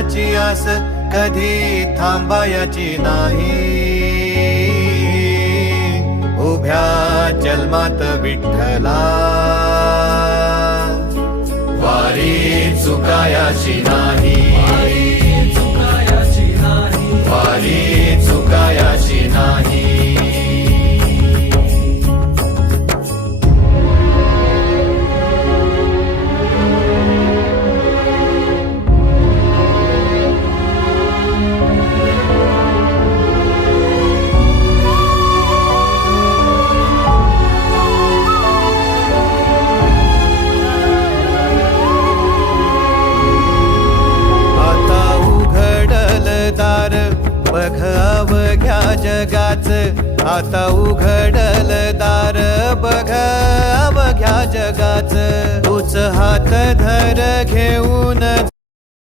फळाची आस कधी थांबायची नाही. उभ्या जन्मात विठ्ठला वारी चुकायाची नाही. वारी चुकायाची नाही. बघ अवघ्या जगाच, आता उघडल दार बघ अवघ्या जगाच. तूच हात धर घेऊन